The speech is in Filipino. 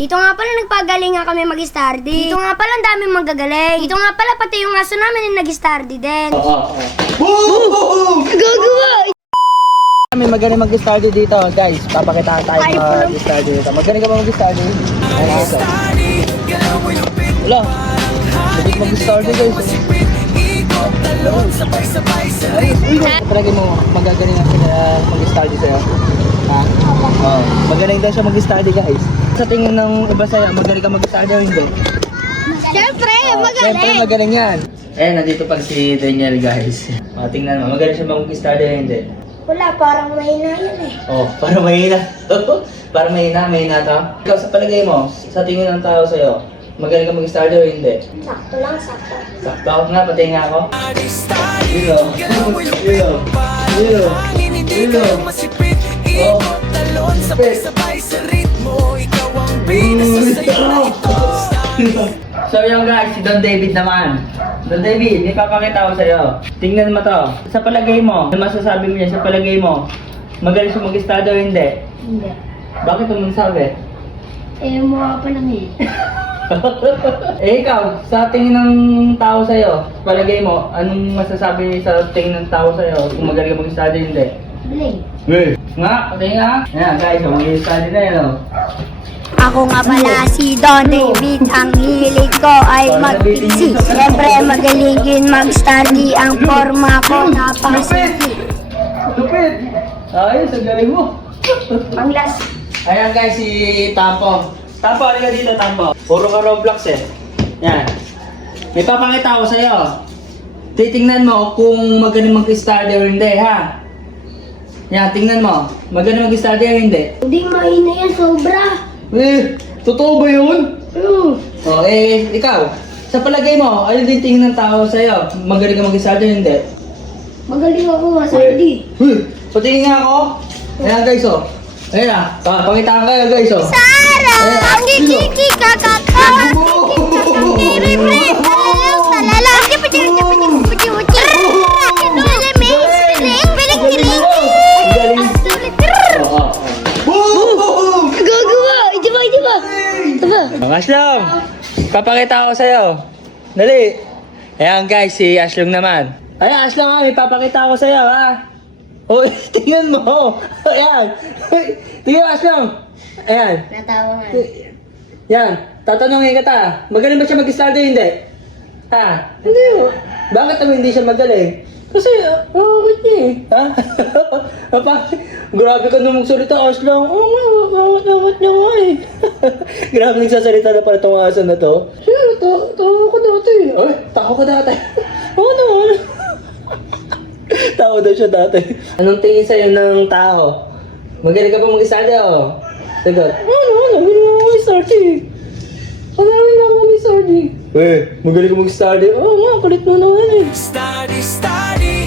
Dito nga pala nagpagalingan kami mag-study. Dito nga pala ang daming magagaling. Dito nga pala pati yung aso namin yung nag-study din. Oo. Gagawa! Kami magaling mag-study dito, guys. Papakita tayo mag-study dito. Magaling ka ba mag-study? Ayun ako. Wala. Magaling mag-study, guys. Palagi mo, magagaling na sila mag-study sa'yo. Ha? Oo. Magaling daw siya mag-study, guys. Sa tingin ng iba sa'yo, magaling ka mag-study o hindi? Siyempre, Siyempre, magaling yan. Eh, nandito pa si Daniel, guys. Tingnan mo, magaling siya mag-study o hindi? Wala, parang mahina yan eh. Oh, para mahina. Para mahina to. Ikaw sa palagay mo, sa tingin ng tao sa'yo, magaling ka mag-study o hindi? Sakto lang, sakto. Sakto ako nga, pati nga ako. Yun o. Yun o. Yun o. Yun o. Oh. So yung guys, si Don David naman. Don David, may papakita ko sa'yo. Tingnan mo to. Sa palagay mo, ano masasabi mo niya sa palagay mo? Magaling siya mag-study o hindi? Hindi. Bakit mo sabi? Eh, mukha pa lang eh. Eh ikaw, sa tingin ng tao sa'yo, sa palagay mo, anong masasabi sa tingin ng tao sa'yo kung magaling ka mag-study o hindi? Bling. Nga, pati nga. Ayan guys, mag-study na yan o. Ako nga pala si Don David. Ang hilig ko ay mag-PC. Siyempre magaling din mag-study. Ang forma ko napaka-simple. Lupit! Ayos, ang galing mo. Panglas. Ayan guys, si Tampo. Tampo, halika dito Tampo. Puro ka Roblox eh. Yan. May papakita ko sa'yo. Titingnan mo kung magaling mag-study or hindi ha. Yan, tingnan mo. Magaling mag-study or hindi. Hindi mahina yan, sobra. Eh, totoo ba yun? Oh, ikaw. Sa palagay mo, ano din tingin ng tao sa'yo? Magaling ka mag-study o hindi? Magaling ako mag-study. Patingin nga ako. Ayan guys oh. Ayan na. Pakitaan kayo guys oh. Sara! Ang kikiki kakaka! Mga Aslong, papakita ko sa'yo. Dali. Ayan guys, si Aslong naman. Ayan Aslong ha, may papakita ko sa'yo ha. Oh, tingnan mo. Ayan. Tingnan mo Aslong. Ayan. Natawa nga. Yan, tatanungin kita. Magaling ba siya mag-study o hindi? Ha? Hindi mo. Bakit naman hindi siya magaling? Kasi, bakit niya eh. Ha? Grabe ka nung magsalita, Aslong. Oo nga, bakit niya nga eh. Grabe nagsasalita na pala itong aso na to. Sure, tawa ko dati. Ay, tawa ko dati. Oo naman. Tawa daw siya dati. Anong tingin sa'yo ng tao? Magaling ka ba mag-study o? Sagot. Magaling ako mag-study. Magaling ako mag-study. Magaling ka mag-study? Oo nga, kulit mo naman eh. Study, study.